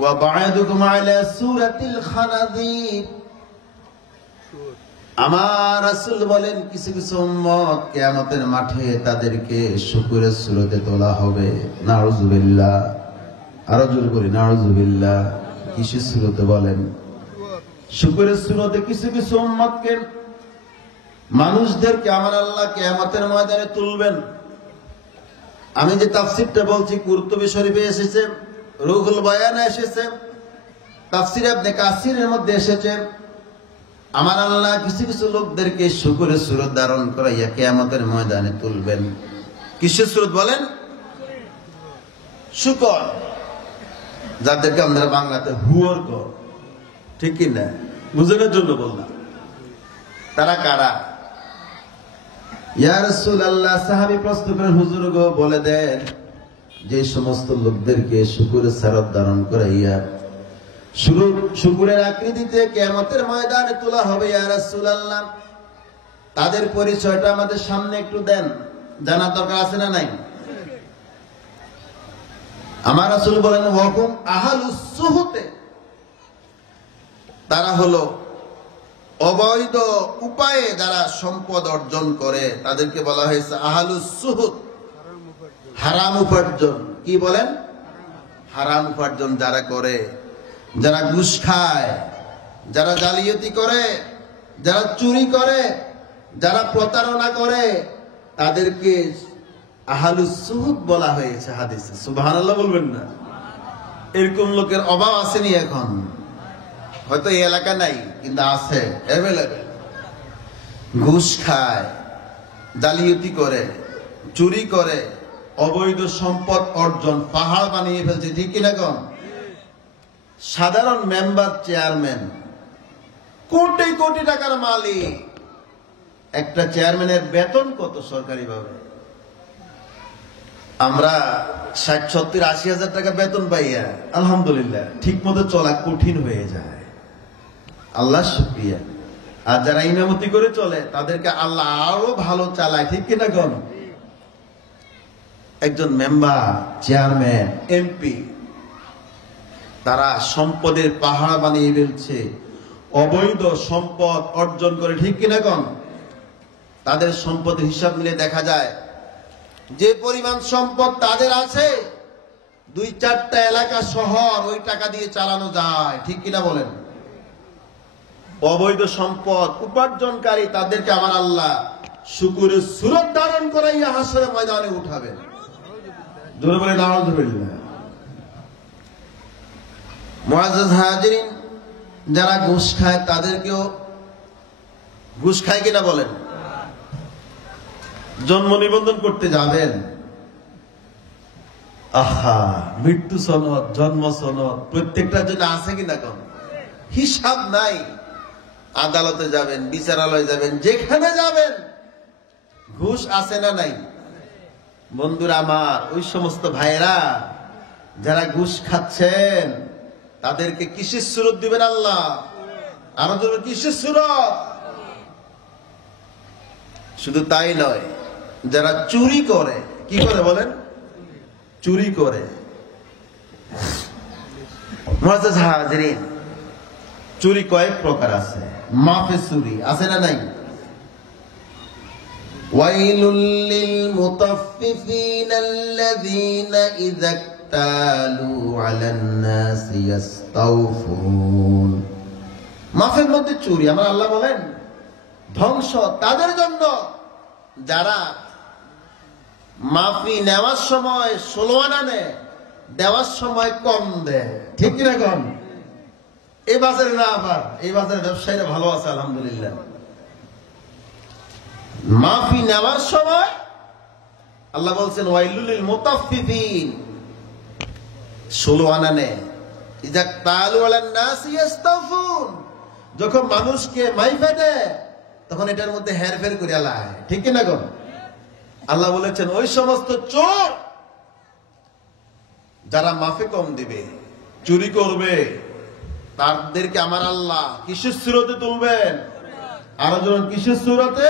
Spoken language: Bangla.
ওয়া বা'দুকুম আলা সূরাতিল খানাযির। আমার রাসূল বলেন কিছু কিছু উম্মত কিয়ামতের মাঠে তাদেরকে শুকরের সূরতে তোলা হবে। নাউযুবিল্লাহ। আরো জোরে বলি নাউযুবিল্লাহ। কিসের সূরতে বলেন? শুকরের সূরতে কিছু কিছু উম্মতকে, মানুষদেরকে আমার আল্লাহ কিয়ামতের ময়দানে তুলবেন। আমি যে তাফসীরটা বলছি কুরতুবী শরীফে এসেছে, রুহুল বয়ানে এসেছে, তাফসীর ইবনে কাসিরের মধ্যে এসেছে। আমার আল্লাহ কিছু কিছু লোকদেরকে শুকরের সূরত ধারণ করাইয়া কিয়ামতের ময়দানে তুলবেন। কিসের সূরত বলেন? শুকর, যাদেরকে আমরা বাংলাতে হুয়র কর, ঠিক কি না? বুঝানোর জন্য বললাম। তারা কারা? ইয়া রাসূলুল্লাহ, সাহাবী প্রশ্ন করেন, হুজুর গো বলে দেন যে সমস্ত লোকদেরকে শুকরের সূরত ধারণ করাইয়া শুকরের আকৃতিতে কিয়ামতের ময়দানে তোলা হবে, ইয়া রাসূলুল্লাহ তাদের পরিচয়টা আমাদের সামনে একটু দেন, জানা দরকার আছে না নাই? আমার রাসূল বলেন ওয়াকুম আহলুস সুহুতে, তারা হলো অবৈধ উপায়ে যারা সম্পদ অর্জন করে, তাদেরকে বলা হয়েছে আহলুস সুহুত, হারাম উপার্জন। কি বলেন? হারাম উপার্জন যারা করে, যারা ঘুষ খায়, যারা জালিয়াতি করে, যারা চুরি করে, যারা প্রতারণা করে, তাদেরকে আহলুস সুহুত বলা হয়েছে হাদিসে। সুবহানাল্লাহ বলবেন না? এরকম লোকের অভাব আসেনি এখন, হয়তো এই এলাকা নাই কিন্তু আছে, অ্যাভেলেবেল। ঘুষ খায়, জালিয়াতি করে, চুরি করে, অবৈধ সম্পদ অর্জন, পাহাড় বানিয়ে ফেলছে, ঠিক কিনা কম? সাধারণ মেম্বার, চেয়ারম্যান, কোটি কোটি টাকার মালিক। একটা চেয়ারম্যানের বেতন কত সরকারি ভাবে? আমরা 60-70-80 হাজার টাকা বেতন পাইয়া আলহামদুলিল্লাহ ঠিক মতো চলা কঠিন হয়ে যায়। আল্লাহ শুকরিয়া। আর যারা ইমামতি করে চলে তাদেরকে আল্লাহ আরো ভালো চালায়, ঠিক কিনা গণ? একজন মেম্বার, চেয়ারম্যান, এমপি, তারা সম্পদের পাহাড় বানিয়ে ফেলছে, অবৈধ সম্পদ অর্জন করে, ঠিক কিনা গণ? তাদের সম্পদের হিসাব মিলে দেখা যায় যে পরিমাণ সম্পদ তাদের আছে 2-4টা এলাকা শহর ওই টাকা দিয়ে চালানো যায়, ঠিক কিনা বলেন? অবৈধ সম্পদ উপার্জনকারী তাদেরকে আমার আল্লাহ শুকরের সূরত ধারণ করাইয়া হাসরের ময়দানে উঠাবেন। জোরে বলে নাউযুবিল্লাহ। মুআজ্জাজ হাজিরিন, যারা ঘুষ খায় তাদেরকেও, ঘুষ খায় কিনা বলেন? জন্ম নিবন্ধন করতে যাবেন, আহা মৃত্যু সনদ, জন্ম সনদ প্রত্যেকটার জন্য আছে কিনা কম? হিসাব নাই। আদালতে যাবেন, বিচারালয়ে যাবেন, যেখানে যাবেন ঘুষ আছে না নাই? বন্ধুরা আমার, ওই সমস্ত ভাইরা যারা ঘুষ খাচ্ছেন তাদেরকে কিসের সূরত দিবেন আল্লাহ? আরো জোরে কিসের সূরত? শুধু তাই নয়, যারা চুরি করে, কি করে বলেন? চুরি করে। মুআজ্জাজ হাজিরিন, চুরি কয়েক প্রকার আছে। মাফে চুরি আছে না নাই? ওয়াইলুল লিল মুতাফফিফিন আল্লাযীনা ইযা ইক্তালু আলান নাসি ইস্তাওফুন। মাফের মধ্যে চুরি। আমার আল্লাহ বলেন ধ্বংস তাদের জন্য যারা মাফি নেওয়ার সময় 16 আনা নেয়, দেওয়ার সময় কম দেয়, ঠিক কিনা কম? এই বাজারে না, আবার এই বাজারে ব্যবসায়ীরা ভালো আছে আলহামদুলিল্লাহ। মাফি নেওয়ার সময় আল্লাহ বলছেন ওয়াইলুল লিল মুতাফফিফিন, 16 আনা নেয়। ইযা তালু আলান নাস ইস্তাফুন, যখন মানুষকে মাইফা দেয় তখন এটার মধ্যে হেরফের করে আলায়, ঠিক কিনা গো? আল্লাহ বলেছেন ওই সমস্ত চোর যারা মাফে কম দিবে, চুরি করবে, তাদেরকে আমার আল্লাহ কিসের সূরতে তুলবেন? আরো জন কিসের সূরতে?